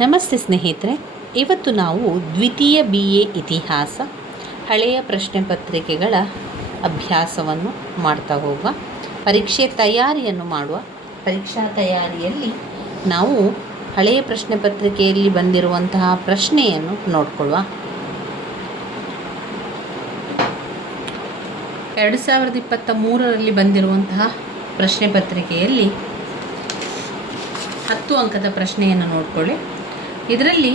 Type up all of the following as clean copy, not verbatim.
ನಮಸ್ತೆ ಸ್ನೇಹಿತರೆ, ಇವತ್ತು ನಾವು ದ್ವಿತೀಯ BA ಇತಿಹಾಸ ಹಳೆಯ ಪ್ರಶ್ನೆ ಪತ್ರಿಕೆಗಳ ಅಭ್ಯಾಸವನ್ನು ಮಾಡ್ತಾ ಹೋಗುವ, ಪರೀಕ್ಷೆ ತಯಾರಿಯನ್ನು ಮಾಡುವ. ಪರೀಕ್ಷಾ ತಯಾರಿಯಲ್ಲಿ ನಾವು ಹಳೆಯ ಪ್ರಶ್ನೆ ಪತ್ರಿಕೆಯಲ್ಲಿ ಬಂದಿರುವಂತಹ ಪ್ರಶ್ನೆಯನ್ನು ನೋಡಿಕೊಳ್ಳುವ. 2023ರಲ್ಲಿ ಬಂದಿರುವಂತಹ ಪ್ರಶ್ನೆ ಪತ್ರಿಕೆಯಲ್ಲಿ 10 ಅಂಕದ ಪ್ರಶ್ನೆಯನ್ನು ನೋಡಿಕೊಳ್ಳಿ. ಇದರಲ್ಲಿ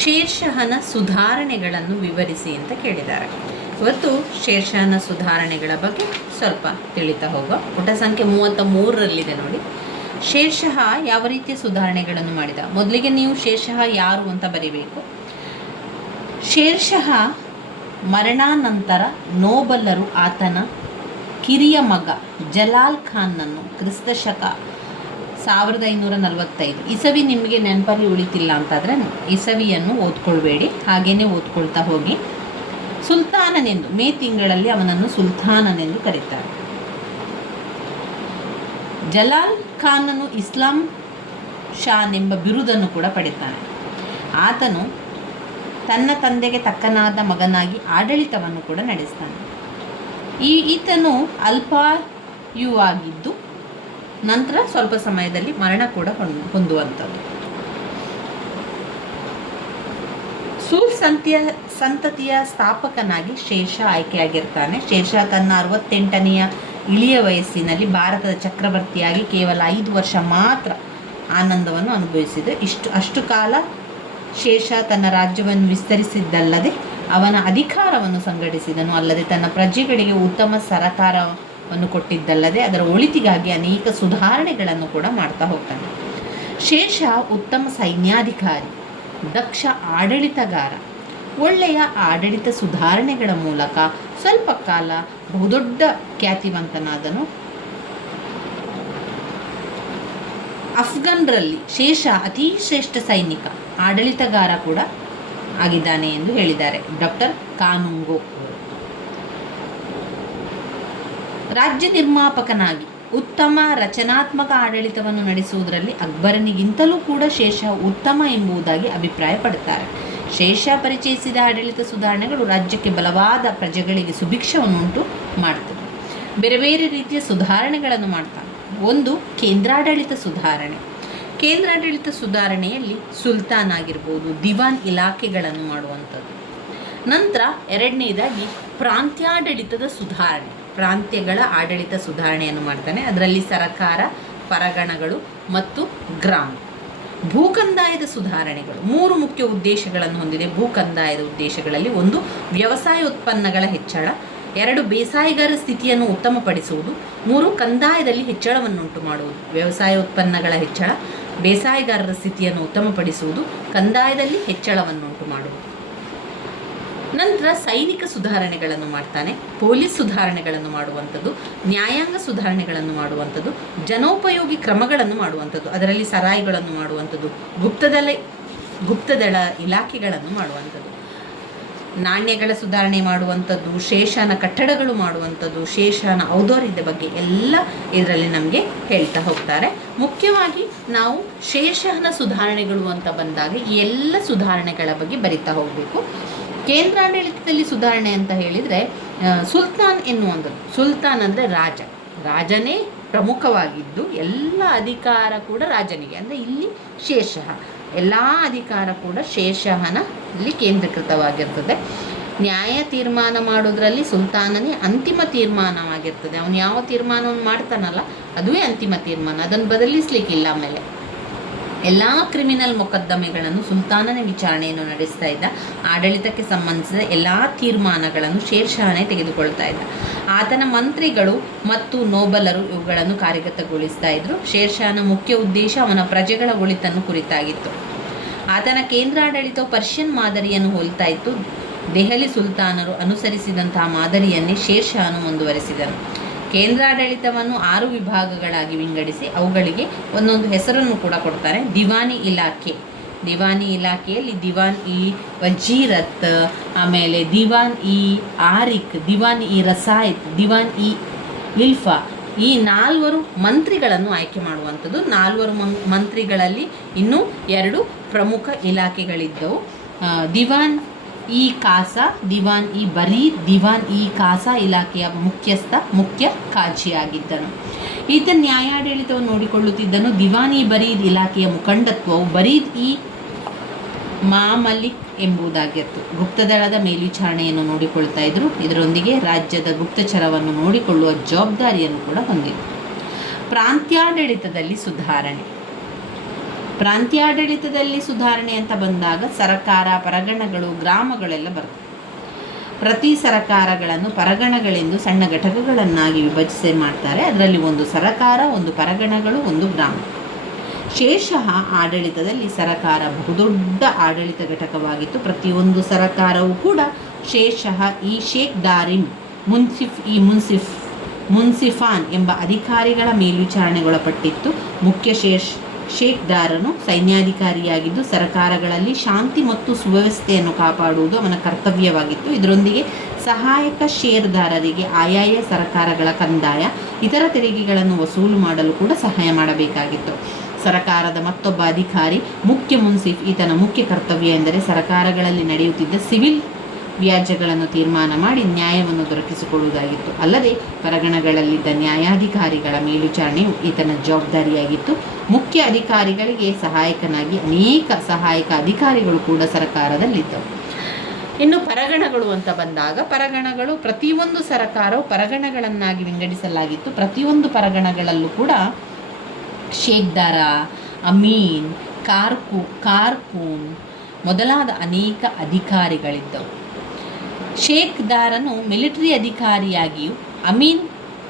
ಶೇರ್ಷಹನ ಸುಧಾರಣೆಗಳನ್ನು ವಿವರಿಸಿ ಅಂತ ಕೇಳಿದ್ದಾರೆ. ಇವತ್ತು ಶೇರ್ಷಹನ ಸುಧಾರಣೆಗಳ ಬಗ್ಗೆ ಸ್ವಲ್ಪ ತಿಳಿತಾ ಹೋಗುವ. ಪುಟ ಸಂಖ್ಯೆ 33ರಲ್ಲಿದೆ ನೋಡಿ. ಶೇರ್ಷಹ ಯಾವ ರೀತಿಯ ಸುಧಾರಣೆಗಳನ್ನು ಮಾಡಿದ? ಮೊದಲಿಗೆ ನೀವು ಶೇರ್ಷಹ ಯಾರು ಅಂತ ಬರೀಬೇಕು. ಶೇರ್ಷಹ ಮರಣಾನಂತರ ನೋಬಲರು ಆತನ ಕಿರಿಯ ಮಗ ಜಲಾಲ್ ಖಾನ್ನನ್ನು ಕ್ರಿಸ್ತಶಕ 1545 ಇಸವಿ ನಿಮಗೆ ನೆನಪಲ್ಲಿ ಉಳಿತಿಲ್ಲ ಅಂತಾದರೆ ಇಸವಿಯನ್ನು ಓದ್ಕೊಳ್ಬೇಡಿ, ಹಾಗೇನೆ ಓದ್ಕೊಳ್ತಾ ಹೋಗಿ. ಸುಲ್ತಾನನೆಂದು ಮೇ ತಿಂಗಳಲ್ಲಿ ಅವನನ್ನು ಸುಲ್ತಾನನೆಂದು ಕರೀತಾರೆ. ಜಲಾಲ್ ಖಾನನು ಇಸ್ಲಾಂ ಶಾನ್ ಎಂಬ ಬಿರುದನ್ನು ಕೂಡ ಪಡೆತಾನೆ. ಆತನು ತನ್ನ ತಂದೆಗೆ ತಕ್ಕನಾದ ಮಗನಾಗಿ ಆಡಳಿತವನ್ನು ಕೂಡ ನಡೆಸ್ತಾನೆ. ಈತನು ಅಲ್ಪಾಯುವಾಗಿದ್ದು ನಂತರ ಸ್ವಲ್ಪ ಸಮಯದಲ್ಲಿ ಮರಣ ಕೂಡ ಹೊಂದುವಂಥದ್ದು. ಸೂಲ್ ಸಂತತಿಯ ಸ್ಥಾಪಕನಾಗಿ ಶೇರ್ಷಾ ಆಯ್ಕೆಯಾಗಿರ್ತಾನೆ. ಶೇರ್ಷಾ ತನ್ನ 68ನೆಯ ಇಳಿಯ ವಯಸ್ಸಿನಲ್ಲಿ ಭಾರತದ ಚಕ್ರವರ್ತಿಯಾಗಿ ಕೇವಲ 5 ವರ್ಷ ಮಾತ್ರ ಆನಂದವನ್ನು ಅನುಭವಿಸಿದ. ಅಷ್ಟು ಕಾಲ ಶೇರ್ಷಾ ತನ್ನ ರಾಜ್ಯವನ್ನು ವಿಸ್ತರಿಸಿದ್ದಲ್ಲದೆ ಅವನ ಅಧಿಕಾರವನ್ನು ಸಂಘಟಿಸಿದನು. ಅಲ್ಲದೆ ತನ್ನ ಪ್ರಜೆಗಳಿಗೆ ಉತ್ತಮ ಸರಕಾರವನ್ನು ಕೊಟ್ಟಿದ್ದಲ್ಲದೆ ಅದರ ಒಳಿತಿಗಾಗಿ ಅನೇಕ ಸುಧಾರಣೆಗಳನ್ನು ಕೂಡ ಮಾಡ್ತಾ ಹೋಗ್ತಾನೆ. ಶೇರ್ಷಾ ಉತ್ತಮ ಸೈನ್ಯಾಧಿಕಾರಿ, ದಕ್ಷ ಆಡಳಿತಗಾರ, ಒಳ್ಳೆಯ ಆಡಳಿತ ಸುಧಾರಣೆಗಳ ಮೂಲಕ ಸ್ವಲ್ಪ ಕಾಲ ಬಹುದೊಡ್ಡ ಖ್ಯಾತಿವಂತನಾದನು. ಅಫ್ಘನ್ರಲ್ಲಿ ಶೇರ್ಷಾ ಅತಿ ಶ್ರೇಷ್ಠ ಸೈನಿಕ, ಆಡಳಿತಗಾರ ಕೂಡ ಆಗಿದ್ದಾನೆ ಎಂದು ಹೇಳಿದ್ದಾರೆ ಡಾಕ್ಟರ್ ಕಾನುಂಗೋ. ರಾಜ್ಯ ನಿರ್ಮಾಪಕನಾಗಿ ಉತ್ತಮ ರಚನಾತ್ಮಕ ಆಡಳಿತವನ್ನು ನಡೆಸುವುದರಲ್ಲಿ ಅಕ್ಬರನಿಗಿಂತಲೂ ಕೂಡ ಶೇರ್ಷಾ ಉತ್ತಮ ಎಂಬುದಾಗಿ ಅಭಿಪ್ರಾಯಪಡುತ್ತಾರೆ. ಶೇರ್ಷಾ ಪರಿಚಯಿಸಿದ ಆಡಳಿತ ಸುಧಾರಣೆಗಳು ರಾಜ್ಯಕ್ಕೆ ಬಲವಾದ ಪ್ರಜೆಗಳಿಗೆ ಸುಭಿಕ್ಷವನ್ನುಂಟು ಮಾಡ್ತದೆ. ಬೇರೆ ಬೇರೆ ರೀತಿಯ ಸುಧಾರಣೆಗಳನ್ನು ಮಾಡ್ತಾನೆ. ಒಂದು, ಕೇಂದ್ರಾಡಳಿತ ಸುಧಾರಣೆ. ಕೇಂದ್ರಾಡಳಿತ ಸುಧಾರಣೆಯಲ್ಲಿ ಸುಲ್ತಾನ್ ಆಗಿರ್ಬೋದು, ದಿವಾನ್ ಇಲಾಖೆಗಳನ್ನು ಮಾಡುವಂಥದ್ದು. ನಂತರ ಎರಡನೇದಾಗಿ ಪ್ರಾಂತ್ಯಾಡಳಿತದ ಸುಧಾರಣೆ, ಪ್ರಾಂತ್ಯಗಳ ಆಡಳಿತ ಸುಧಾರಣೆಯನ್ನು ಮಾಡ್ತಾನೆ. ಅದರಲ್ಲಿ ಸರಕಾರ, ಪರಗಣಗಳು ಮತ್ತು ಗ್ರಾಮ. ಭೂಕಂದಾಯದ ಸುಧಾರಣೆಗಳು 3 ಮುಖ್ಯ ಉದ್ದೇಶಗಳನ್ನು ಹೊಂದಿದೆ. ಭೂಕಂದಾಯದ ಉದ್ದೇಶಗಳಲ್ಲಿ 1, ವ್ಯವಸಾಯ ಉತ್ಪನ್ನಗಳ ಹೆಚ್ಚಳ, 2, ಬೇಸಾಯಗಾರ ಸ್ಥಿತಿಯನ್ನು ಉತ್ತಮಪಡಿಸುವುದು, 3, ಕಂದಾಯದಲ್ಲಿ ಹೆಚ್ಚಳವನ್ನುಂಟು ಮಾಡುವುದು. ವ್ಯವಸಾಯ ಉತ್ಪನ್ನಗಳ ಹೆಚ್ಚಳ, ಬೇಸಾಯಗಾರರ ಸ್ಥಿತಿಯನ್ನು ಉತ್ತಮಪಡಿಸುವುದು, ಕಂದಾಯದಲ್ಲಿ ಹೆಚ್ಚಳವನ್ನುಂಟು ಮಾಡುವುದು. ನಂತರ ಸೈನಿಕ ಸುಧಾರಣೆಗಳನ್ನು ಮಾಡ್ತಾನೆ. ಪೊಲೀಸ್ ಸುಧಾರಣೆಗಳನ್ನು ಮಾಡುವಂಥದ್ದು, ನ್ಯಾಯಾಂಗ ಸುಧಾರಣೆಗಳನ್ನು ಮಾಡುವಂಥದ್ದು, ಜನೋಪಯೋಗಿ ಕ್ರಮಗಳನ್ನು ಮಾಡುವಂಥದ್ದು, ಅದರಲ್ಲಿ ಸರಾಯಿಗಳನ್ನು ಮಾಡುವಂಥದ್ದು, ಗುಪ್ತದಳ ಇಲಾಖೆಗಳನ್ನು ಮಾಡುವಂಥದ್ದು, ನಾಣ್ಯಗಳ ಸುಧಾರಣೆ ಮಾಡುವಂಥದ್ದು, ಶೇಷಾನ ಕಟ್ಟಡಗಳು ಮಾಡುವಂಥದ್ದು, ಶೇಷಾನ ಔದಾರ್ಯದ ಬಗ್ಗೆ ಎಲ್ಲ ಇದರಲ್ಲಿ ನಮಗೆ ಹೇಳ್ತಾ ಹೋಗ್ತಾರೆ. ಮುಖ್ಯವಾಗಿ ನಾವು ಶೇಷಾನ ಸುಧಾರಣೆಗಳು ಅಂತ ಬಂದಾಗ ಈ ಎಲ್ಲ ಸುಧಾರಣೆಗಳ ಬಗ್ಗೆ ಬರಿತಾ ಹೋಗಬೇಕು. ಕೇಂದ್ರಾಡಳಿತದಲ್ಲಿ ಸುಧಾರಣೆ ಅಂತ ಹೇಳಿದರೆ ಸುಲ್ತಾನ್ ಎನ್ನುವಂಥದ್ದು. ಸುಲ್ತಾನ್ ಅಂದರೆ ರಾಜನೇ ಪ್ರಮುಖವಾಗಿದ್ದು ಎಲ್ಲ ಅಧಿಕಾರ ಕೂಡ ರಾಜನಿಗೆ, ಅಂದರೆ ಇಲ್ಲಿ ಶೇರ್ಷಹ ಎಲ್ಲ ಅಧಿಕಾರ ಕೂಡ ಶೇರ್ಷಹನಲ್ಲಿ ಕೇಂದ್ರೀಕೃತವಾಗಿರ್ತದೆ. ನ್ಯಾಯ ತೀರ್ಮಾನ ಮಾಡೋದ್ರಲ್ಲಿ ಸುಲ್ತಾನನೇ ಅಂತಿಮ ತೀರ್ಮಾನವಾಗಿರ್ತದೆ. ಅವನು ಯಾವ ತೀರ್ಮಾನವನ್ನು ಮಾಡ್ತಾನಲ್ಲ ಅದುವೇ ಅಂತಿಮ ತೀರ್ಮಾನ, ಅದನ್ನು ಬದಲಿಸಲಿಕ್ಕಿಲ್ಲ. ಆಮೇಲೆ ಎಲ್ಲ ಕ್ರಿಮಿನಲ್ ಮೊಕದ್ದಮೆಗಳನ್ನು ಸುಲ್ತಾನನೇ ವಿಚಾರಣೆಯನ್ನು ನಡೆಸ್ತಾ ಇದ್ದ. ಆಡಳಿತಕ್ಕೆ ಸಂಬಂಧಿಸಿದ ಎಲ್ಲ ತೀರ್ಮಾನಗಳನ್ನು ಶೇರ್ಷಹನೇ ತೆಗೆದುಕೊಳ್ತಾ ಇದ್ದ. ಆತನ ಮಂತ್ರಿಗಳು ಮತ್ತು ನೋಬಲರು ಇವುಗಳನ್ನು ಕಾರ್ಯಗತಗೊಳಿಸ್ತಾ ಇದ್ದರು. ಶೇರ್ಷಹನ ಮುಖ್ಯ ಉದ್ದೇಶ ಅವನ ಪ್ರಜೆಗಳ ಒಳಿತನ್ನು ಕುರಿತಾಗಿತ್ತು. ಆತನ ಕೇಂದ್ರಾಡಳಿತವು ಪರ್ಷಿಯನ್ ಮಾದರಿಯನ್ನು ಹೋಲ್ತಾ ಇತ್ತು. ದೆಹಲಿ ಸುಲ್ತಾನರು ಅನುಸರಿಸಿದಂತಹ ಮಾದರಿಯನ್ನೇ ಶೇರ್ಷಹನು ಮುಂದುವರೆಸಿದನು. ಕೇಂದ್ರಾಡಳಿತವನ್ನು 6 ವಿಭಾಗಗಳಾಗಿ ವಿಂಗಡಿಸಿ ಅವುಗಳಿಗೆ ಒಂದೊಂದು ಹೆಸರನ್ನು ಕೂಡ ಕೊಡ್ತಾರೆ. ದಿವಾನಿ ಇಲಾಖೆಯಲ್ಲಿ ದಿವಾನ್ ಇ ವಜೀರತ್, ಆಮೇಲೆ ದಿವಾನ್ ಇ ಆರಿಕ್, ದಿವಾನ್ ಇ ರಸಾಯತ್, ದಿವಾನ್ ಇ ಇಲ್ಫಾ, ಈ 4 ಮಂತ್ರಿಗಳನ್ನು ಆಯ್ಕೆ ಮಾಡುವಂಥದ್ದು. 4 ಮಂತ್ರಿಗಳಲ್ಲಿ ಇನ್ನೂ 2 ಪ್ರಮುಖ ಇಲಾಖೆಗಳಿದ್ದವು. ದಿವಾನ್ ಇ ಖಾಸಾ, ದಿವಾನ್ ಇ ಬರೀದ್, ದಿವಾನ್ ಇ ಖಾಸಾ ಇಲಾಖೆಯ ಮುಖ್ಯಸ್ಥ ಮುಖ್ಯ ಕಾಜಿಯಾಗಿದ್ದನು. ಈತ ನ್ಯಾಯಾಡಳಿತವನ್ನು ನೋಡಿಕೊಳ್ಳುತ್ತಿದ್ದನು. ದಿವಾನ್ ಇ ಬರೀದ್ ಇಲಾಖೆಯ ಮುಖಂಡತ್ವವು ಬರೀದ್ ಇ ಮಾಮಲಿಕ್ ಎಂಬುದಾಗಿತ್ತು. ಗುಪ್ತದಳದ ಮೇಲ್ವಿಚಾರಣೆಯನ್ನು ನೋಡಿಕೊಳ್ತಾ ಇದ್ರು. ಇದರೊಂದಿಗೆ ರಾಜ್ಯದ ಗುಪ್ತಚರವನ್ನು ನೋಡಿಕೊಳ್ಳುವ ಜವಾಬ್ದಾರಿಯನ್ನು ಕೂಡ ಹೊಂದಿದ್ರು. ಪ್ರಾಂತ್ಯಾಡಳಿತದಲ್ಲಿ ಸುಧಾರಣೆ ಅಂತ ಬಂದಾಗ ಸರಕಾರ, ಪರಗಣಗಳು, ಗ್ರಾಮಗಳೆಲ್ಲ ಬರ್ತವೆ. ಪ್ರತಿ ಸರಕಾರಗಳನ್ನು ಪರಗಣಗಳೆಂದು ಸಣ್ಣ ಘಟಕಗಳನ್ನಾಗಿ ವಿಭಜಿಸಿ ಮಾಡ್ತಾರೆ. ಅದರಲ್ಲಿ ಒಂದು ಸರಕಾರ, ಒಂದು ಪರಗಣಗಳು, ಒಂದು ಗ್ರಾಮ. ಶೇಷಃ ಆಡಳಿತದಲ್ಲಿ ಸರಕಾರ ಬಹುದೊಡ್ಡ ಆಡಳಿತ ಘಟಕವಾಗಿತ್ತು. ಪ್ರತಿಯೊಂದು ಸರಕಾರವೂ ಕೂಡ ಶೇಷಃ ಈ ಶೇಖ್ ದಾರಿಮ್, ಮುನ್ಸಿಫಾನ್ ಎಂಬ ಅಧಿಕಾರಿಗಳ ಮೇಲ್ವಿಚಾರಣೆಗೊಳಪಟ್ಟಿತ್ತು. ಮುಖ್ಯ ಶೇಖ್ದಾರನು ಸೈನ್ಯಾಧಿಕಾರಿಯಾಗಿದ್ದು ಸರಕಾರಗಳಲ್ಲಿ ಶಾಂತಿ ಮತ್ತು ಸುವ್ಯವಸ್ಥೆಯನ್ನು ಕಾಪಾಡುವುದು ಅವನ ಕರ್ತವ್ಯವಾಗಿತ್ತು. ಇದರೊಂದಿಗೆ ಸಹಾಯಕ ಶೇರ್ದಾರರಿಗೆ ಆಯಾಯ ಸರಕಾರಗಳ ಕಂದಾಯ, ಇತರ ತೆರಿಗೆಗಳನ್ನು ವಸೂಲು ಮಾಡಲು ಕೂಡ ಸಹಾಯ ಮಾಡಬೇಕಾಗಿತ್ತು. ಸರಕಾರದ ಮತ್ತೊಬ್ಬ ಅಧಿಕಾರಿ ಮುಖ್ಯ ಮುನ್ಸಿಫ್. ಈತನ ಮುಖ್ಯ ಕರ್ತವ್ಯ ಎಂದರೆ ಸರಕಾರಗಳಲ್ಲಿ ನಡೆಯುತ್ತಿದ್ದ ಸಿವಿಲ್ ವ್ಯಾಜ್ಯಗಳನ್ನು ತೀರ್ಮಾನ ಮಾಡಿ ನ್ಯಾಯವನ್ನು ದೊರಕಿಸಿಕೊಳ್ಳುವುದಾಗಿತ್ತು. ಅಲ್ಲದೆ ಪರಗಣಗಳಲ್ಲಿದ್ದ ನ್ಯಾಯಾಧಿಕಾರಿಗಳ ಮೇಲ್ವಿಚಾರಣೆಯು ಈತನ ಜವಾಬ್ದಾರಿಯಾಗಿತ್ತು. ಮುಖ್ಯ ಅಧಿಕಾರಿಗಳಿಗೆ ಸಹಾಯಕನಾಗಿ ಅನೇಕ ಸಹಾಯಕ ಅಧಿಕಾರಿಗಳು ಕೂಡ ಸರಕಾರದಲ್ಲಿದ್ದವು. ಇನ್ನು ಪರಗಣಗಳು ಅಂತ ಬಂದಾಗ ಪರಗಣಗಳು ಪ್ರತಿಯೊಂದು ಸರಕಾರವು ಪರಗಣಗಳನ್ನಾಗಿ ವಿಂಗಡಿಸಲಾಗಿತ್ತು. ಪ್ರತಿಯೊಂದು ಪರಗಣಗಳಲ್ಲೂ ಕೂಡ ಶೇಖ್ದಾರ, ಅಮೀನ್, ಕಾರ್ಕೂನ್ ಮೊದಲಾದ ಅನೇಕ ಅಧಿಕಾರಿಗಳಿದ್ದವು. ಶೇಖ್ದಾರನು ಮಿಲಿಟರಿ ಅಧಿಕಾರಿಯಾಗಿಯೂ ಅಮೀನ್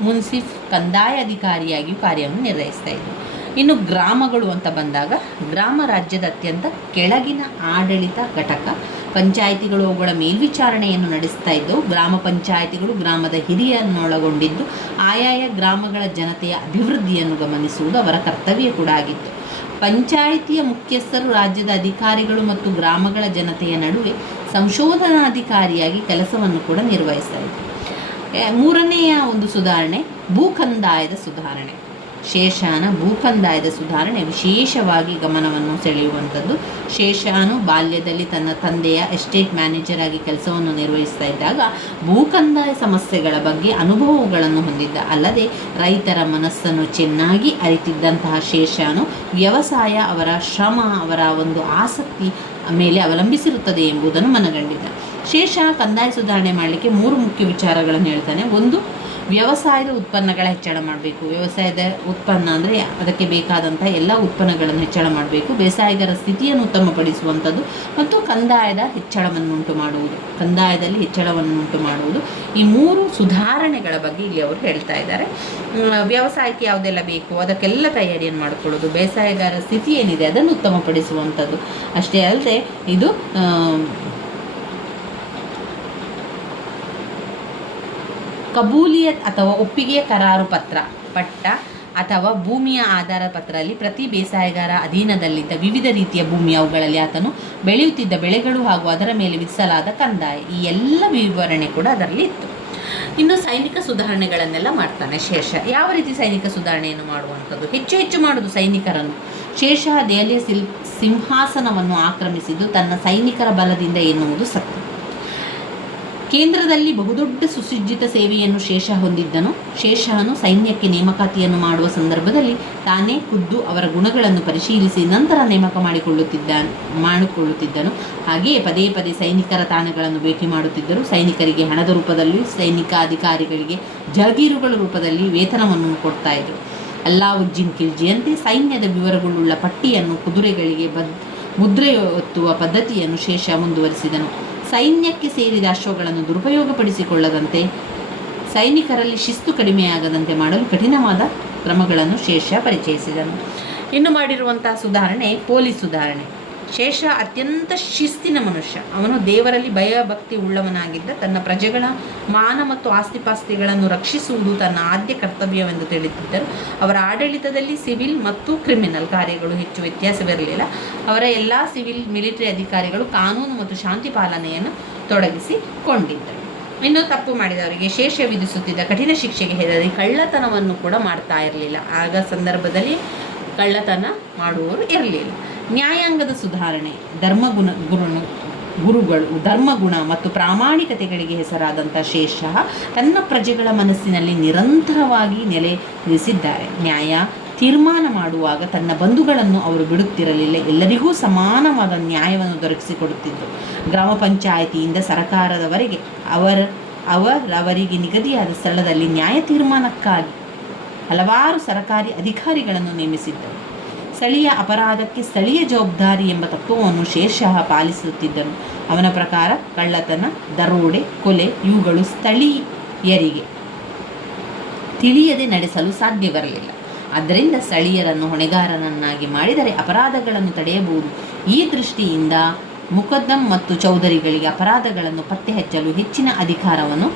ಮುನ್ಸಿಫ್ ಕಂದಾಯ ಅಧಿಕಾರಿಯಾಗಿಯೂ ಕಾರ್ಯವನ್ನು ನಿರ್ವಹಿಸ್ತಾ ಇದ್ದರು. ಇನ್ನು ಗ್ರಾಮಗಳು ಅಂತ ಬಂದಾಗ ಗ್ರಾಮ ರಾಜ್ಯದ ಅತ್ಯಂತ ಕೆಳಗಿನ ಆಡಳಿತ ಘಟಕ. ಪಂಚಾಯಿತಿಗಳು ಅವುಗಳ ಮೇಲ್ವಿಚಾರಣೆಯನ್ನು ನಡೆಸ್ತಾ ಇದ್ದವು. ಗ್ರಾಮ ಪಂಚಾಯಿತಿಗಳು ಗ್ರಾಮದ ಹಿರಿಯರನ್ನೊಳಗೊಂಡಿದ್ದು ಆಯಾಯ ಗ್ರಾಮಗಳ ಜನತೆಯ ಅಭಿವೃದ್ಧಿಯನ್ನು ಗಮನಿಸುವುದು ಅವರ ಕರ್ತವ್ಯ ಕೂಡ ಆಗಿತ್ತು. ಪಂಚಾಯಿತಿಯ ಮುಖ್ಯಸ್ಥರು ರಾಜ್ಯದ ಅಧಿಕಾರಿಗಳು ಮತ್ತು ಗ್ರಾಮಗಳ ಜನತೆಯ ನಡುವೆ ಸಂಶೋಧನಾಧಿಕಾರಿಯಾಗಿ ಕೆಲಸವನ್ನು ಕೂಡ ನಿರ್ವಹಿಸ್ತಾ ಇದ್ದರು. 3ನೆಯ ಒಂದು ಸುಧಾರಣೆ ಭೂಕಂದಾಯದ ಸುಧಾರಣೆ. ಶೇಷಾನ ಭೂಕಂದಾಯದ ಸುಧಾರಣೆ ವಿಶೇಷವಾಗಿ ಗಮನವನ್ನು ಸೆಳೆಯುವಂಥದ್ದು. ಶೇಷಾನು ಬಾಲ್ಯದಲ್ಲಿ ತನ್ನ ತಂದೆಯ ಎಸ್ಟೇಟ್ ಮ್ಯಾನೇಜರ್ ಆಗಿ ಕೆಲಸವನ್ನು ನಿರ್ವಹಿಸ್ತಾ ಇದ್ದಾಗ ಭೂಕಂದಾಯ ಸಮಸ್ಯೆಗಳ ಬಗ್ಗೆ ಅನುಭವಗಳನ್ನು ಹೊಂದಿದ್ದ. ಅಲ್ಲದೆ ರೈತರ ಮನಸ್ಸನ್ನು ಚೆನ್ನಾಗಿ ಅರಿತಿದ್ದಂತಹ ಶೇಷಾನು ವ್ಯವಸಾಯ ಅವರ ಶ್ರಮ, ಅವರ ಒಂದು ಆಸಕ್ತಿ ಮೇಲೆ ಅವಲಂಬಿಸಿರುತ್ತದೆ ಎಂಬುದನ್ನು ಮನಗಂಡಿದ್ದ. ಶೇಷ ಕಂದಾಯ ಸುಧಾರಣೆ ಮಾಡಲಿಕ್ಕೆ 3 ಮುಖ್ಯ ವಿಚಾರಗಳನ್ನು ಹೇಳ್ತಾನೆ. ಒಂದು, ವ್ಯವಸಾಯದ ಉತ್ಪನ್ನಗಳ ಹೆಚ್ಚಳ ಮಾಡಬೇಕು. ವ್ಯವಸಾಯದ ಉತ್ಪನ್ನ ಅಂದರೆ ಅದಕ್ಕೆ ಬೇಕಾದಂಥ ಎಲ್ಲ ಉತ್ಪನ್ನಗಳನ್ನು ಹೆಚ್ಚಳ ಮಾಡಬೇಕು. ಬೇಸಾಯಗಾರ ಸ್ಥಿತಿಯನ್ನು ಉತ್ತಮಪಡಿಸುವಂಥದ್ದು ಮತ್ತು ಕಂದಾಯದಲ್ಲಿ ಹೆಚ್ಚಳವನ್ನು ಉಂಟು ಮಾಡುವುದು. ಈ 3 ಸುಧಾರಣೆಗಳ ಬಗ್ಗೆ ಇಲ್ಲಿ ಅವರು ಹೇಳ್ತಾ ಇದ್ದಾರೆ. ವ್ಯವಸಾಯಕ್ಕೆ ಯಾವುದೆಲ್ಲ ಬೇಕು ಅದಕ್ಕೆಲ್ಲ ತಯಾರಿಯನ್ನು ಮಾಡಿಕೊಳ್ಳೋದು, ಬೇಸಾಯಗಾರ ಸ್ಥಿತಿ ಏನಿದೆ ಅದನ್ನು ಉತ್ತಮಪಡಿಸುವಂಥದ್ದು. ಅಷ್ಟೇ ಅಲ್ಲದೆ ಇದು ಕಬೂಲಿಯತ್ ಅಥವಾ ಒಪ್ಪಿಗೆಯ ಕರಾರು ಪಟ್ಟ ಅಥವಾ ಭೂಮಿಯ ಆಧಾರ ಪತ್ರದಲ್ಲಿ ಪ್ರತಿ ಬೇಸಾಯಗಾರ ಅಧೀನದಲ್ಲಿದ್ದ ವಿವಿಧ ರೀತಿಯ ಭೂಮಿ, ಅವುಗಳಲ್ಲಿ ಆತನು ಬೆಳೆಯುತ್ತಿದ್ದ ಬೆಳೆಗಳು ಹಾಗೂ ಅದರ ಮೇಲೆ ವಿಧಿಸಲಾದ ಕಂದಾಯ, ಈ ಎಲ್ಲ ವಿವರಣೆ ಕೂಡ ಅದರಲ್ಲಿ ಇತ್ತು. ಇನ್ನು ಸೈನಿಕ ಸುಧಾರಣೆಗಳನ್ನೆಲ್ಲ ಮಾಡ್ತಾನೆ ಶೇಷ. ಯಾವ ರೀತಿ ಸೈನಿಕ ಸುಧಾರಣೆಯನ್ನು ಮಾಡುವಂಥದ್ದು? ಹೆಚ್ಚು ಮಾಡೋದು ಸೈನಿಕರನ್ನು. ಶೇಷ ದೆಹಲಿಯ ಸಿಂಹಾಸನವನ್ನು ಆಕ್ರಮಿಸಿದ್ದು ತನ್ನ ಸೈನಿಕರ ಬಲದಿಂದ ಎನ್ನುವುದು ಸತ್ಯ. ಕೇಂದ್ರದಲ್ಲಿ ಬಹುದೊಡ್ಡ ಸುಸಜ್ಜಿತ ಸೇವೆಯನ್ನು ಶೇಷ ಹೊಂದಿದ್ದನು. ಶೇಷನು ಸೈನ್ಯಕ್ಕೆ ನೇಮಕಾತಿಯನ್ನು ಮಾಡುವ ಸಂದರ್ಭದಲ್ಲಿ ತಾನೇ ಖುದ್ದು ಅವರ ಗುಣಗಳನ್ನು ಪರಿಶೀಲಿಸಿ ನಂತರ ನೇಮಕ ಮಾಡಿಕೊಳ್ಳುತ್ತಿದ್ದನು. ಹಾಗೆಯೇ ಪದೇ ಪದೇ ಸೈನಿಕರ ತಾಣಗಳನ್ನು ಭೇಟಿ ಮಾಡುತ್ತಿದ್ದರು. ಸೈನಿಕರಿಗೆ ಹಣದ ರೂಪದಲ್ಲಿ, ಸೈನಿಕ ಅಧಿಕಾರಿಗಳಿಗೆ ಜಾಗೀರುಗಳ ರೂಪದಲ್ಲಿ ವೇತನವನ್ನು ಕೊಡ್ತಾ ಇದ್ದರು. ಅಲ್ಲಾವುದ್ದೀನ್ ಖಿಲ್ಜಿಯಂತೆ ಸೈನ್ಯದ ವಿವರಗಳುಳ್ಳ ಪಟ್ಟಿಯನ್ನು ಕುದುರೆಗಳಿಗೆ ಮುದ್ರೆಯೊತ್ತುವ ಪದ್ಧತಿಯನ್ನು ಶೇಷ ಮುಂದುವರಿಸಿದನು. ಸೈನ್ಯಕ್ಕೆ ಸೇರಿದ ಅಶ್ವಗಳನ್ನು ದುರುಪಯೋಗಪಡಿಸಿಕೊಳ್ಳದಂತೆ, ಸೈನಿಕರಲ್ಲಿ ಶಿಸ್ತು ಕಡಿಮೆಯಾಗದಂತೆ ಮಾಡಲು ಕಠಿಣವಾದ ಕ್ರಮಗಳನ್ನು ಶೇಷ ಪರಿಚಯಿಸಿದನು. ಇನ್ನು ಮಾಡಿರುವಂತಹ ಸುಧಾರಣೆ ಪೊಲೀಸ್ ಸುಧಾರಣೆ. ಶೇಷ ಅತ್ಯಂತ ಶಿಸ್ತಿನ ಮನುಷ್ಯ. ಅವನು ದೇವರಲ್ಲಿ ಭಯಭಕ್ತಿ ಉಳ್ಳವನಾಗಿದ್ದ. ತನ್ನ ಪ್ರಜೆಗಳ ಮಾನ ಮತ್ತು ಆಸ್ತಿಪಾಸ್ತಿಗಳನ್ನು ರಕ್ಷಿಸುವುದು ತನ್ನ ಆದ್ಯ ಕರ್ತವ್ಯವೆಂದು ತಿಳಿದಿದ್ದರು. ಅವರ ಆಡಳಿತದಲ್ಲಿ ಸಿವಿಲ್ ಮತ್ತು ಕ್ರಿಮಿನಲ್ ಕಾರ್ಯಗಳು ಹೆಚ್ಚು ವ್ಯತ್ಯಾಸವಿರಲಿಲ್ಲ. ಅವರ ಎಲ್ಲ ಸಿವಿಲ್ ಮಿಲಿಟರಿ ಅಧಿಕಾರಿಗಳು ಕಾನೂನು ಮತ್ತು ಶಾಂತಿ ಪಾಲನೆಯನ್ನು ತೊಡಗಿಸಿಕೊಂಡಿದ್ದರು. ಇನ್ನು ತಪ್ಪು ಮಾಡಿದವರಿಗೆ ಶೇಷ ವಿಧಿಸುತ್ತಿದ್ದ ಕಠಿಣ ಶಿಕ್ಷೆಗೆ ಹೆದರಿ ಕಳ್ಳತನವನ್ನು ಕೂಡ ಮಾಡ್ತಾ ಇರಲಿಲ್ಲ. ಆಗ ಸಂದರ್ಭದಲ್ಲಿ ಕಳ್ಳತನ ಮಾಡುವವರು ಇರಲಿಲ್ಲ. ನ್ಯಾಯಾಂಗದ ಸುಧಾರಣೆ, ಧರ್ಮಗುಣ ಮತ್ತು ಪ್ರಾಮಾಣಿಕತೆಗಳಿಗೆ ಹೆಸರಾದಂಥ ಶೇಷ ತನ್ನ ಪ್ರಜೆಗಳ ಮನಸ್ಸಿನಲ್ಲಿ ನಿರಂತರವಾಗಿ ನೆಲೆಸಿದ್ದಾರೆ. ನ್ಯಾಯ ತೀರ್ಮಾನ ಮಾಡುವಾಗ ತನ್ನ ಬಂಧುಗಳನ್ನು ಅವರು ಬಿಡುತ್ತಿರಲಿಲ್ಲ. ಎಲ್ಲರಿಗೂ ಸಮಾನವಾದ ನ್ಯಾಯವನ್ನು ದೊರಕಿಸಿಕೊಡುತ್ತಿದ್ದರು. ಗ್ರಾಮ ಪಂಚಾಯಿತಿಯಿಂದ ಸರಕಾರದವರೆಗೆ ಅವರವರಿಗೆ ನಿಗದಿಯಾದ ಸ್ಥಳದಲ್ಲಿ ನ್ಯಾಯ ತೀರ್ಮಾನಕ್ಕಾಗಿ ಹಲವಾರು ಸರಕಾರಿ ಅಧಿಕಾರಿಗಳನ್ನು ನೇಮಿಸಿದ್ದರು. ಸ್ಥಳೀಯ ಅಪರಾಧಕ್ಕೆ ಸ್ಥಳೀಯ ಜವಾಬ್ದಾರಿ ಎಂಬ ತತ್ವವನ್ನು ಶೇರ್ಷಾಹ ಪಾಲಿಸುತ್ತಿದ್ದನು. ಅವನ ಪ್ರಕಾರ ಕಳ್ಳತನ, ದರೋಡೆ, ಕೊಲೆ ಇವುಗಳು ಸ್ಥಳೀಯರಿಗೆ ತಿಳಿಯದೆ ನಡೆಸಲು ಸಾಧ್ಯವಿರಲಿಲ್ಲ. ಆದ್ದರಿಂದ ಸ್ಥಳೀಯರನ್ನು ಹೊಣೆಗಾರನನ್ನಾಗಿ ಮಾಡಿದರೆ ಅಪರಾಧಗಳನ್ನು ತಡೆಯಬಹುದು. ಈ ದೃಷ್ಟಿಯಿಂದ ಮುಕದ್ದಂ ಮತ್ತು ಚೌಧರಿಗಳಿಗೆ ಅಪರಾಧಗಳನ್ನು ಪತ್ತೆ ಹಚ್ಚಲು ಹೆಚ್ಚಿನ ಅಧಿಕಾರವನ್ನು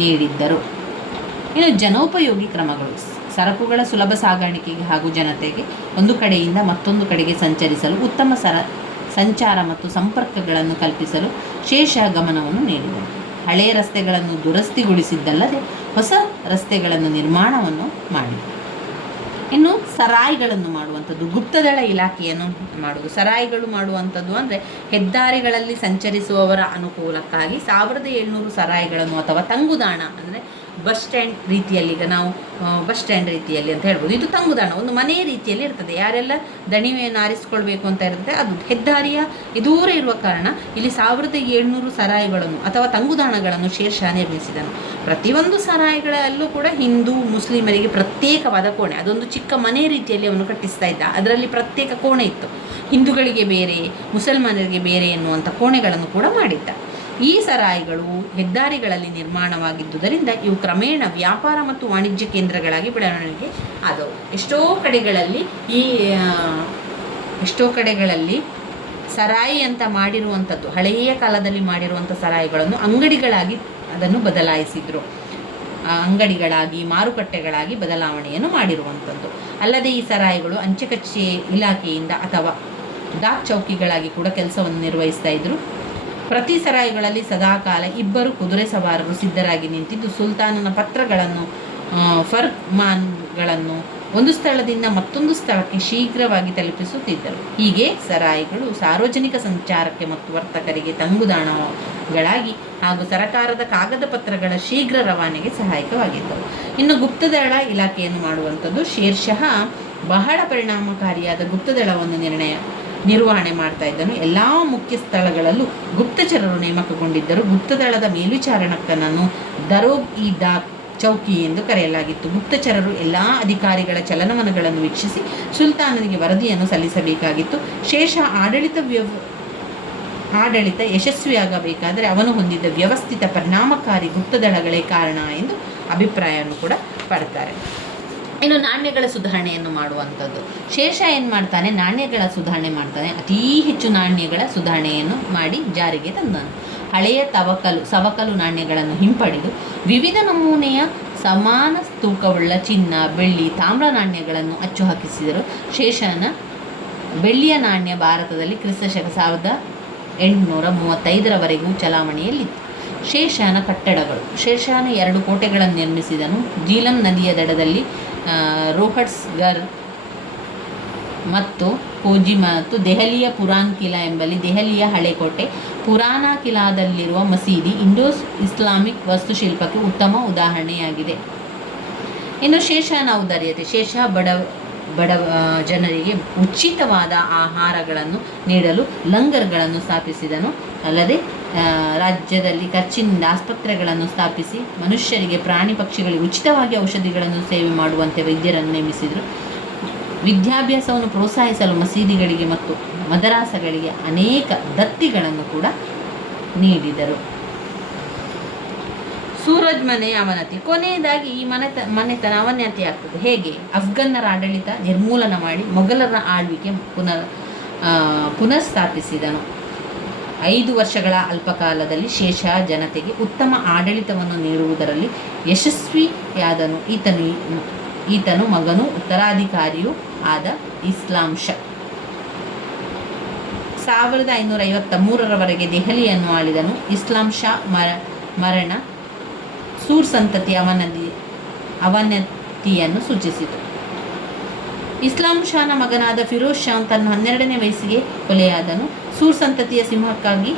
ನೀಡಿದ್ದರು. ಇನ್ನು ಜನೋಪಯೋಗಿ ಕ್ರಮಗಳು, ಸರಕುಗಳ ಸುಲಭ ಸಾಗಾಣಿಕೆಗೆ ಹಾಗೂ ಜನತೆಗೆ ಒಂದು ಕಡೆಯಿಂದ ಮತ್ತೊಂದು ಕಡೆಗೆ ಸಂಚರಿಸಲು ಉತ್ತಮ ಸಂಚಾರ ಮತ್ತು ಸಂಪರ್ಕಗಳನ್ನು ಕಲ್ಪಿಸಲು ಶೇಷ ಗಮನವನ್ನು ನೀಡಿದರು. ಹಳೆಯ ರಸ್ತೆಗಳನ್ನು ದುರಸ್ತಿಗೊಳಿಸಿದ್ದಲ್ಲದೆ ಹೊಸ ರಸ್ತೆಗಳನ್ನು ನಿರ್ಮಾಣವನ್ನು ಮಾಡಿದರು. ಇನ್ನು ಸರಾಯಿಗಳನ್ನು ಮಾಡುವಂಥದ್ದು, ಗುಪ್ತದಳ ಇಲಾಖೆಯನ್ನು ಮಾಡುವುದು. ಸರಾಯಿಗಳು ಮಾಡುವಂಥದ್ದು ಅಂದರೆ ಹೆದ್ದಾರಿಗಳಲ್ಲಿ ಸಂಚರಿಸುವವರ ಅನುಕೂಲಕ್ಕಾಗಿ 1700 ಸರಾಯಿಗಳನ್ನು ಅಥವಾ ತಂಗುದಾಣ ಅಂದರೆ ಬಸ್ ಸ್ಟ್ಯಾಂಡ್ ರೀತಿಯಲ್ಲಿ, ಈಗ ನಾವು ಬಸ್ ಸ್ಟ್ಯಾಂಡ್ ರೀತಿಯಲ್ಲಿ ಅಂತ ಹೇಳ್ಬೋದು. ಇದು ತಂಗುದಾಣ, ಒಂದು ಮನೆ ರೀತಿಯಲ್ಲಿ ಇರ್ತದೆ. ಯಾರೆಲ್ಲ ದಣಿವೆಯನ್ನು ಆರಿಸಿಕೊಳ್ಬೇಕು ಅಂತ ಇರ್ತದೆ ಅದು ಹೆದ್ದಾರಿಯ ದೂರ ಇರುವ ಕಾರಣ ಇಲ್ಲಿ 1700 ಸರಾಯಿಗಳನ್ನು ಅಥವಾ ತಂಗುದಾಣಗಳನ್ನು ಶೇರ್ಷಾ ನಿರ್ಮಿಸಿದನು. ಪ್ರತಿಯೊಂದು ಸರಾಯಿಗಳಲ್ಲೂ ಕೂಡ ಹಿಂದೂ ಮುಸ್ಲಿಮರಿಗೆ ಪ್ರತ್ಯೇಕವಾದ ಕೋಣೆ, ಅದೊಂದು ಚಿಕ್ಕ ಮನೆ ರೀತಿಯಲ್ಲಿ ಅವನು ಕಟ್ಟಿಸ್ತಾ ಇದ್ದ. ಅದರಲ್ಲಿ ಪ್ರತ್ಯೇಕ ಕೋಣೆ ಇತ್ತು. ಹಿಂದೂಗಳಿಗೆ ಬೇರೆ, ಮುಸಲ್ಮಾನರಿಗೆ ಬೇರೆ ಎನ್ನುವಂಥ ಕೋಣೆಗಳನ್ನು ಕೂಡ ಮಾಡಿದ್ದ. ಈ ಸರಾಯಿಗಳು ಹೆದ್ದಾರಿಗಳಲ್ಲಿ ನಿರ್ಮಾಣವಾಗಿದ್ದುದರಿಂದ ಇವು ಕ್ರಮೇಣ ವ್ಯಾಪಾರ ಮತ್ತು ವಾಣಿಜ್ಯ ಕೇಂದ್ರಗಳಾಗಿ ಬೆಳವಣಿಗೆ ಆದವು. ಎಷ್ಟೋ ಕಡೆಗಳಲ್ಲಿ ಸರಾಯಿ ಅಂತ ಮಾಡಿರುವಂಥದ್ದು, ಹಳೆಯ ಕಾಲದಲ್ಲಿ ಮಾಡಿರುವಂಥ ಸರಾಯಿಗಳನ್ನು ಅಂಗಡಿಗಳಾಗಿ ಅದನ್ನು ಬದಲಾಯಿಸಿದರು. ಅಂಗಡಿಗಳಾಗಿ, ಮಾರುಕಟ್ಟೆಗಳಾಗಿ ಬದಲಾವಣೆಯನ್ನು ಮಾಡಿರುವಂಥದ್ದು. ಅಲ್ಲದೆ ಈ ಸರಾಯಿಗಳು ಅಂಚೆ ಕಚೇರಿ ಇಲಾಖೆಯಿಂದ ಅಥವಾ ಡಾಕ್ ಚೌಕಿಗಳಾಗಿ ಕೂಡ ಕೆಲಸವನ್ನು ನಿರ್ವಹಿಸ್ತಾ ಇದ್ದರು. ಪ್ರತಿ ಸರಾಯಿಗಳಲ್ಲಿ ಸದಾಕಾಲ 2 ಕುದುರೆ ಸವಾರರು ಸಿದ್ಧರಾಗಿ ನಿಂತಿದ್ದು ಸುಲ್ತಾನನ ಪತ್ರಗಳನ್ನು, ಫರ್ಮಾನ್ಗಳನ್ನು ಒಂದು ಸ್ಥಳದಿಂದ ಮತ್ತೊಂದು ಸ್ಥಳಕ್ಕೆ ಶೀಘ್ರವಾಗಿ ತಲುಪಿಸುತ್ತಿದ್ದರು. ಹೀಗೆ ಸರಾಯಿಗಳು ಸಾರ್ವಜನಿಕ ಸಂಚಾರಕ್ಕೆ ಮತ್ತು ವರ್ತಕರಿಗೆ ತಂಗುದಾಣಗಳಾಗಿ ಹಾಗೂ ಸರಕಾರದ ಕಾಗದ ಪತ್ರಗಳ ಶೀಘ್ರ ರವಾನೆಗೆ ಸಹಾಯಕವಾಗಿದ್ದವು. ಇನ್ನು ಗುಪ್ತದಳ ಇಲಾಖೆಯನ್ನು ಮಾಡುವಂಥದ್ದು, ಶೇರ್ಷಾ ಬಹಳ ಪರಿಣಾಮಕಾರಿಯಾದ ಗುಪ್ತದಳವನ್ನು ನಿರ್ವಹಣೆ ಮಾಡ್ತಾ ಇದ್ದನು. ಎಲ್ಲ ಮುಖ್ಯ ಸ್ಥಳಗಳಲ್ಲೂ ಗುಪ್ತಚರರು ನೇಮಕಗೊಂಡಿದ್ದರು. ಗುಪ್ತದಳದ ಮೇಲ್ವಿಚಾರಕನನ್ನು ದರೋಗ್-ಇ-ದಾಕ್ ಚೌಕಿ ಎಂದು ಕರೆಯಲಾಗಿತ್ತು. ಗುಪ್ತಚರರು ಎಲ್ಲ ಅಧಿಕಾರಿಗಳ ಚಲನವಲನಗಳನ್ನು ವೀಕ್ಷಿಸಿ ಸುಲ್ತಾನನಿಗೆ ವರದಿಯನ್ನು ಸಲ್ಲಿಸಬೇಕಾಗಿತ್ತು. ಶೇಷ ಆಡಳಿತ ಯಶಸ್ವಿಯಾಗಬೇಕಾದರೆ ಅವನು ಹೊಂದಿದ್ದ ವ್ಯವಸ್ಥಿತ ಪರಿಣಾಮಕಾರಿ ಗುಪ್ತದಳಗಳೇ ಕಾರಣ ಎಂದು ಅಭಿಪ್ರಾಯವನ್ನು ಕೂಡ ಪಡ್ತಾರೆ. ಇನ್ನು ನಾಣ್ಯಗಳ ಸುಧಾರಣೆಯನ್ನು ಮಾಡುವಂಥದ್ದು, ಶೇಷ ಏನು ಮಾಡ್ತಾನೆ, ನಾಣ್ಯಗಳ ಸುಧಾರಣೆ ಮಾಡ್ತಾನೆ. ಅತೀ ಹೆಚ್ಚು ನಾಣ್ಯಗಳ ಸುಧಾರಣೆಯನ್ನು ಮಾಡಿ ಜಾರಿಗೆ ತಂದನು. ಹಳೆಯ ಸವಕಲು ನಾಣ್ಯಗಳನ್ನು ಹಿಂಪಡೆದು ವಿವಿಧ ನಮೂನೆಯ ಸಮಾನ ತೂಕವುಳ್ಳ ಚಿನ್ನ, ಬೆಳ್ಳಿ, ತಾಮ್ರ ನಾಣ್ಯಗಳನ್ನು ಅಚ್ಚು ಹಾಕಿಸಿದರು. ಶೇಷನ ಬೆಳ್ಳಿಯ ನಾಣ್ಯ ಭಾರತದಲ್ಲಿ ಕ್ರಿಸ್ತಶಕ 1835 ಚಲಾವಣೆಯಲ್ಲಿತ್ತು. ಶೇಷನ ಕಟ್ಟಡಗಳು, ಶೇಷನ 2 ಕೋಟೆಗಳನ್ನು ನಿರ್ಮಿಸಿದನು. ಜೀಲಂ ನದಿಯ ದಡದಲ್ಲಿ ರೋಹಟ್ಸ್ಗರ್ ಮತ್ತು ಕೋಜಿ ಮತ್ತು ದೆಹಲಿಯ ಪುರಾನ್ ಕಿಲಾ ಎಂಬಲ್ಲಿ ದೆಹಲಿಯ ಹಳೆಕೋಟೆ, ಪುರಾಣ ಕಿಲಾದಲ್ಲಿರುವ ಮಸೀದಿ ಇಂಡೋ ಇಸ್ಲಾಮಿಕ್ ವಾಸ್ತುಶಿಲ್ಪಕ್ಕೆ ಉತ್ತಮ ಉದಾಹರಣೆಯಾಗಿದೆ. ಇನ್ನು ಶೇಷನ ಔದಾರ್ಯತೆ, ಶೇಷ ಬಡ ಜನರಿಗೆ ಉಚಿತವಾದ ಆಹಾರಗಳನ್ನು ನೀಡಲು ಲಂಗರ್ಗಳನ್ನು ಸ್ಥಾಪಿಸಿದನು. ಅಲ್ಲದೆ ರಾಜ್ಯದಲ್ಲಿ ಖರ್ಚಿನಿಂದ ಆಸ್ಪತ್ರೆಗಳನ್ನು ಸ್ಥಾಪಿಸಿ ಮನುಷ್ಯರಿಗೆ, ಪ್ರಾಣಿ ಪಕ್ಷಿಗಳಿಗೆ ಉಚಿತವಾಗಿ ಔಷಧಿಗಳನ್ನು ಸೇವೆ ಮಾಡುವಂತೆ ವೈದ್ಯರನ್ನು ನೇಮಿಸಿದರು. ವಿದ್ಯಾಭ್ಯಾಸವನ್ನು ಪ್ರೋತ್ಸಾಹಿಸಲು ಮಸೀದಿಗಳಿಗೆ ಮತ್ತು ಮದರಾಸಗಳಿಗೆ ಅನೇಕ ದತ್ತಿಗಳನ್ನು ಕೂಡ ನೀಡಿದರು. ಸೂರಜ್ ಮನೆಯ ಅವನತಿ, ಕೊನೆಯದಾಗಿ ಈ ಮನೆತನ ಅವನತಿ ಆಗ್ತದೆ. ಹೇಗೆ? ಅಫ್ಘನ್ನರ ಆಡಳಿತ ನಿರ್ಮೂಲನ ಮಾಡಿ ಮೊಘಲರ ಆಳ್ವಿಕೆ ಪುನಃಸ್ಥಾಪಿಸಿದನು. 5 ವರ್ಷಗಳ ಅಲ್ಪಕಾಲದಲ್ಲಿ ಶೇಷ ಜನತೆಗೆ ಉತ್ತಮ ಆಡಳಿತವನ್ನು ನೀಡುವುದರಲ್ಲಿ ಯಶಸ್ವಿಯಾದನು. ಈತನು ಮಗನೂ ಉತ್ತರಾಧಿಕಾರಿಯೂ ಆದ ಇಸ್ಲಾಂ ಶಾ 1553 ದೆಹಲಿಯನ್ನು ಆಳಿದನು. ಇಸ್ಲಾಂ ಶಾ ಮರಣ ಸೂರ್ ಸಂತತಿ ಅವನತಿಯನ್ನು ಸೂಚಿಸಿತು. ಇಸ್ಲಾಂ ಶಾನ ಮಗನಾದ ಫಿರೋಜ್ ಶಾ ತನ್ನ 12ನೇ ವಯಸ್ಸಿಗೆ ಕೊಲೆಯಾದನು. ಸೂರ್ ಸಂತತಿಯ ಸಿಂಹಕ್ಕಾಗಿ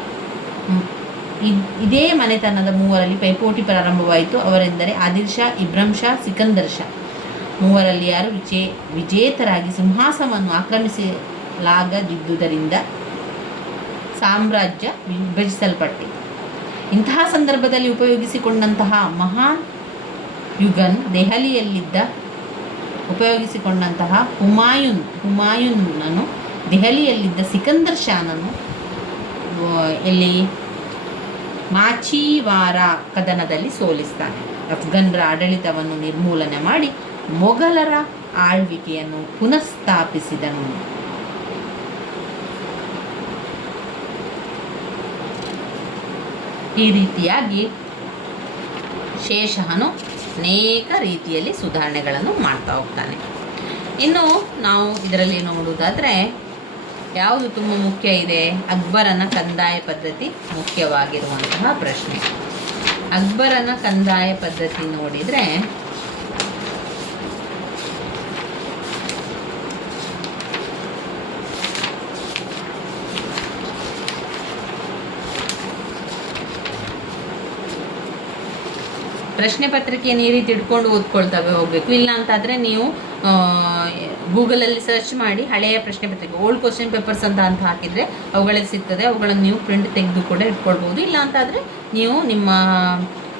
ಇದೇ ಮನೆತನದ ಮೂವರಲ್ಲಿ ಪೈಪೋಟಿ ಪ್ರಾರಂಭವಾಯಿತು. ಅವರೆಂದರೆ ಆದಿಲ್ ಶಾ, ಇಬ್ರಾಹಿಂ ಶಾ, ಸಿಕಂದರ್ ಶಾ. ಮೂವರಲ್ಲಿ ಯಾರು ವಿಜೇತರಾಗಿ ಸಿಂಹಾಸನವನ್ನು ಆಕ್ರಮಿಸಲಾಗದಿದ್ದುದರಿಂದ ಸಾಮ್ರಾಜ್ಯ ವಿಭಜಿಸಲ್ಪಟ್ಟಿತು. ಇಂತಹ ಸಂದರ್ಭದಲ್ಲಿ ಉಪಯೋಗಿಸಿಕೊಂಡಂತಹ ಹುಮಾಯೂನನು ದೆಹಲಿಯಲ್ಲಿದ್ದ ಸಿಕಂದರ್ ಶಾನನ್ನು ಮಾಚಿವಾರ ಕದನದಲ್ಲಿ ಸೋಲಿಸ್ತಾನೆ. ಅಫ್ಘನ್ರ ಆಡಳಿತವನ್ನು ನಿರ್ಮೂಲನೆ ಮಾಡಿ ಮೊಘಲರ ಆಳ್ವಿಕೆಯನ್ನು ಪುನಃಸ್ಥಾಪಿಸಿದನು. ಈ ರೀತಿಯಾಗಿ ಶೇಷನು ಅನೇಕ ರೀತಿಯಲ್ಲಿ ಸುಧಾರಣೆಗಳನ್ನು ಮಾಡ್ತಾ ಹೋಗ್ತಾನೆ. ಇನ್ನು ನಾವು ಇದರಲ್ಲಿ ನೋಡುವುದಾದರೆ ಯಾವುದು ತುಂಬ ಮುಖ್ಯ ಇದೆ? ಅಕ್ಬರನ ಕಂದಾಯ ಪದ್ಧತಿ ಮುಖ್ಯವಾಗಿರುವಂತಹ ಪ್ರಶ್ನೆ. ಅಕ್ಬರನ ಕಂದಾಯ ಪದ್ಧತಿ ನೋಡಿದರೆ ಪ್ರಶ್ನೆ ಪತ್ರಿಕೆಯನ್ನು ಈ ರೀತಿ ಇಟ್ಕೊಂಡು ಓದ್ಕೊಳ್ತವೆ ಹೋಗಬೇಕು. ಇಲ್ಲ ಅಂತಾದರೆ ನೀವು ಗೂಗಲಲ್ಲಿ ಸರ್ಚ್ ಮಾಡಿ ಹಳೆಯ ಪ್ರಶ್ನೆ ಪತ್ರಿಕೆ ಓಲ್ಡ್ ಕ್ವಶನ್ ಪೇಪರ್ಸ್ ಅಂತ ಹಾಕಿದರೆ ಅವುಗಳಲ್ಲಿ ಸಿಗ್ತದೆ. ಅವುಗಳನ್ನು ನೀವು ಪ್ರಿಂಟ್ ತೆಗೆದು ಕೂಡ ಇಟ್ಕೊಳ್ಬೋದು. ಇಲ್ಲ ಅಂತಾದರೆ ನೀವು ನಿಮ್ಮ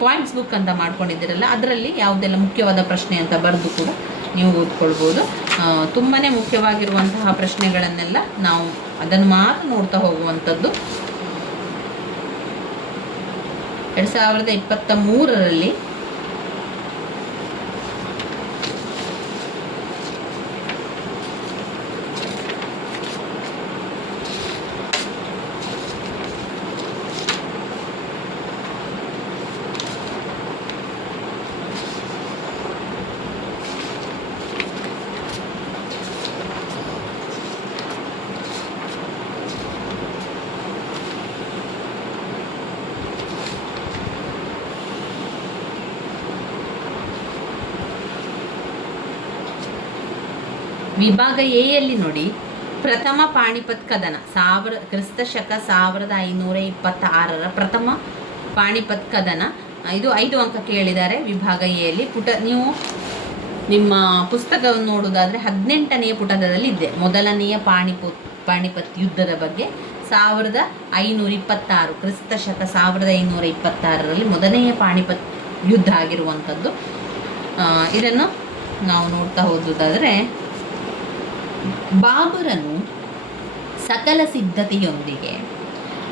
ಪಾಯಿಂಟ್ಸ್ ಬುಕ್ ಅಂತ ಮಾಡ್ಕೊಂಡಿದ್ದೀರಲ್ಲ, ಅದರಲ್ಲಿ ಯಾವುದೆಲ್ಲ ಮುಖ್ಯವಾದ ಪ್ರಶ್ನೆ ಅಂತ ಬರೆದು ಕೂಡ ನೀವು ಓದ್ಕೊಳ್ಬೋದು. ತುಂಬಾ ಮುಖ್ಯವಾಗಿರುವಂತಹ ಪ್ರಶ್ನೆಗಳನ್ನೆಲ್ಲ ನಾವು ಅದನ್ನು ಮಾತ್ರ ನೋಡ್ತಾ ಹೋಗುವಂಥದ್ದು. 2023ರಲ್ಲಿ ವಿಭಾಗ ಎಯಲ್ಲಿ ನೋಡಿ, ಪ್ರಥಮ ಪಾಣಿಪತ್ ಕದನ ಕ್ರಿಸ್ತಶಕ 1526ರ ಪ್ರಥಮ ಪಾಣಿಪತ್ ಕದನ. ಇದು 5 ಅಂಕ ಕೇಳಿದ್ದಾರೆ ವಿಭಾಗ ಎಯಲ್ಲಿ. ನೀವು ನಿಮ್ಮ ಪುಸ್ತಕವನ್ನು ನೋಡುವುದಾದರೆ 18ನೆಯ ಪುಟದಲ್ಲಿ ಇದೆ ಮೊದಲನೆಯ ಪಾಣಿಪತ್ ಯುದ್ಧದ ಬಗ್ಗೆ. 1526 ಕ್ರಿಸ್ತಶಕ 1526ರಲ್ಲಿ ಮೊದಲನೆಯ ಪಾಣಿಪತ್ ಯುದ್ಧ ಆಗಿರುವಂಥದ್ದು. ಇದನ್ನು ನಾವು ನೋಡ್ತಾ ಹೋದುದಾದರೆ, ಬಾಬರನು ಸಕಲ ಸಿದ್ಧತೆಯೊಂದಿಗೆ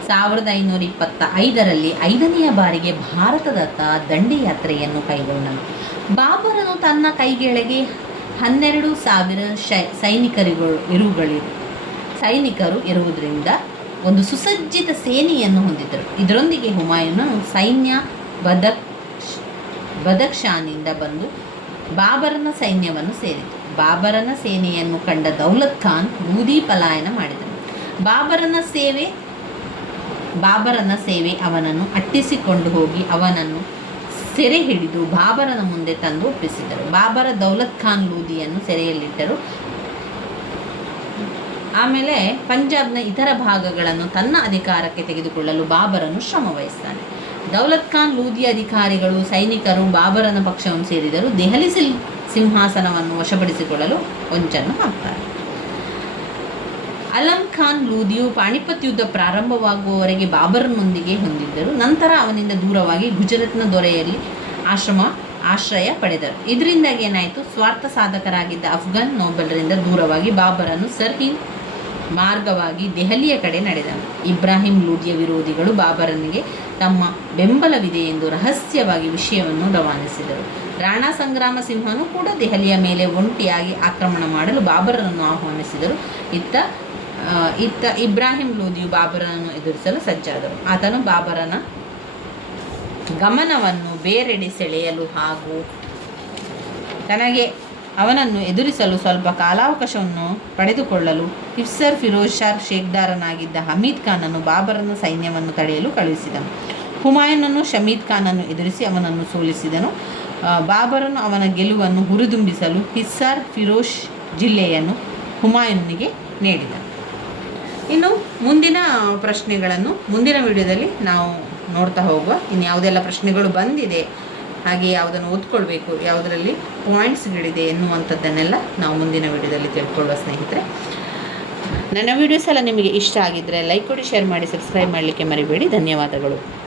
1525ರಲ್ಲಿ 5ನೆಯ ಬಾರಿಗೆ ಭಾರತದತ್ತ ದಂಡಿಯಾತ್ರೆಯನ್ನು ಕೈಗೊಂಡನು. ಬಾಬರನು ತನ್ನ ಕೈಗೆಳಗೆ 12,000 ಸೈನಿಕರು ಇರುವುದರಿಂದ ಒಂದು ಸುಸಜ್ಜಿತ ಸೇನೆಯನ್ನು ಹೊಂದಿದ್ದರು. ಇದರೊಂದಿಗೆ ಹುಮಾಯೂನನು ಸೈನ್ಯ ಬದಕ್ಷಾನಿಂದ ಬಂದು ಬಾಬರನ ಸೈನ್ಯವನ್ನು ಸೇರಿತು. ಬಾಬರನ ಸೇನೆಯನ್ನು ಕಂಡ ದೌಲತ್ ಖಾನ್ ಲೂದಿ ಪಲಾಯನ ಮಾಡಿದನು. ಬಾಬರನ ಸೇವೆ ಅವನನ್ನು ಅಟ್ಟಿಸಿಕೊಂಡು ಹೋಗಿ ಅವನನ್ನು ಸೆರೆ ಹಿಡಿದು ಬಾಬರನ ಮುಂದೆ ತಂದು ಒಪ್ಪಿಸಿದರು. ಬಾಬರ ದೌಲತ್ ಖಾನ್ ಲೂದಿಯನ್ನು ಸೆರೆಯಲ್ಲಿಟ್ಟರು. ಆಮೇಲೆ ಪಂಜಾಬ್ನ ಇತರ ಭಾಗಗಳನ್ನು ತನ್ನ ಅಧಿಕಾರಕ್ಕೆ ತೆಗೆದುಕೊಳ್ಳಲು ಬಾಬರನು ಶ್ರಮ ವಹಿಸ್ತಾನೆ. ದೌಲತ್ ಖಾನ್ ಲೂದಿ ಅಧಿಕಾರಿಗಳು ಸೈನಿಕರು ಬಾಬರನ ಪಕ್ಷವನ್ನು ಸೇರಿದರು. ದೆಹಲಿ ಸಿಂಹಾಸನವನ್ನು ವಶಪಡಿಸಿಕೊಳ್ಳಲು ಹೊಂಚನ್ನು ಹಾಕ್ತಾರೆ. ಅಲಂ ಖಾನ್ ಲೂದಿಯು ಪಾಣಿಪತ್ ಯುದ್ಧ ಪ್ರಾರಂಭವಾಗುವವರೆಗೆ ಬಾಬರನೊಂದಿಗೆ ಹೊಂದಿದ್ದರು. ನಂತರ ಅವನಿಂದ ದೂರವಾಗಿ ಗುಜರಾತ್ನ ದೊರೆಯಲ್ಲಿ ಆಶ್ರಯ ಪಡೆದರು. ಇದರಿಂದಾಗಿ ಏನಾಯಿತು? ಸ್ವಾರ್ಥ ಸಾಧಕರಾಗಿದ್ದ ಅಫ್ಘಾನ್ ನೋಬಲರಿಂದ ದೂರವಾಗಿ ಬಾಬರನು ಸರ್ಹಿಂದ್ ಮಾರ್ಗವಾಗಿ ದೆಹಲಿಯ ಕಡೆ ನಡೆದನು. ಇಬ್ರಾಹಿಂ ಲೂದಿಯ ವಿರೋಧಿಗಳು ಬಾಬರನಿಗೆ ತಮ್ಮ ಬೆಂಬಲವಿದೆ ಎಂದು ರಹಸ್ಯವಾಗಿ ವಿಷಯವನ್ನು ರವಾನಿಸಿದರು. ರಾಣಾ ಸಂಗ್ರಾಮ ಸಿಂಹನು ಕೂಡ ದೆಹಲಿಯ ಮೇಲೆ ಒಂಟಿಯಾಗಿ ಆಕ್ರಮಣ ಮಾಡಲು ಬಾಬರನನ್ನು ಆಹ್ವಾನಿಸಿದರು. ಇತ್ತ ಇಬ್ರಾಹಿಂ ಲೂದಿಯು ಬಾಬರನನ್ನು ಎದುರಿಸಲು ಸಜ್ಜಾದರು. ಆತನು ಬಾಬರನ ಗಮನವನ್ನು ಬೇರೆಡೆ ಸೆಳೆಯಲು ಹಾಗೂ ತನಗೆ ಅವನನ್ನು ಎದುರಿಸಲು ಸ್ವಲ್ಪ ಕಾಲಾವಕಾಶವನ್ನು ಪಡೆದುಕೊಳ್ಳಲು ಹಿಫ್ಸರ್ ಫಿರೋಜ್ ಶಾ ಶೇಕ್ದಾರನಾಗಿದ್ದ ಹಮೀದ್ ಖಾನನ್ನು ಬಾಬರನ ಸೈನ್ಯವನ್ನು ತಡೆಯಲು ಕಳುಹಿಸಿದನು. ಹುಮಾಯೂನನು ಶಮೀದ್ ಖಾನನ್ನು ಎದುರಿಸಿ ಅವನನ್ನು ಸೋಲಿಸಿದನು. ಬಾಬರನು ಅವನ ಗೆಲುವನ್ನು ಹುರಿದುಂಬಿಸಲು ಹಿಸ್ಸಾರ್ ಫಿರೋಷ್ ಜಿಲ್ಲೆಯನ್ನು ಹುಮಾಯೂನನಿಗೆ ನೀಡಿದನು. ಇನ್ನು ಮುಂದಿನ ಪ್ರಶ್ನೆಗಳನ್ನು ಮುಂದಿನ ವಿಡಿಯೋದಲ್ಲಿ ನಾವು ನೋಡ್ತಾ ಹೋಗುವ. ಇನ್ನು ಯಾವುದೆಲ್ಲ ಪ್ರಶ್ನೆಗಳು ಬಂದಿದೆ, ಹಾಗೆ ಯಾವುದನ್ನು ಓದ್ಕೊಳ್ಬೇಕು, ಯಾವುದರಲ್ಲಿ ಪಾಯಿಂಟ್ಸ್ಗಳಿದೆ ಎನ್ನುವಂಥದ್ದನ್ನೆಲ್ಲ ನಾವು ಮುಂದಿನ ವಿಡಿಯೋದಲ್ಲಿ ತಿಳ್ಕೊಳ್ಳುವ ಸ್ನೇಹಿತರೆ. ನನ್ನ ವಿಡಿಯೋಸ್ ಎಲ್ಲ ನಿಮಗೆ ಇಷ್ಟ ಆಗಿದ್ದರೆ ಲೈಕ್ ಕೊಡಿ, ಶೇರ್ ಮಾಡಿ, ಸಬ್ಸ್ಕ್ರೈಬ್ ಮಾಡಲಿಕ್ಕೆ ಮರಿಬೇಡಿ. ಧನ್ಯವಾದಗಳು.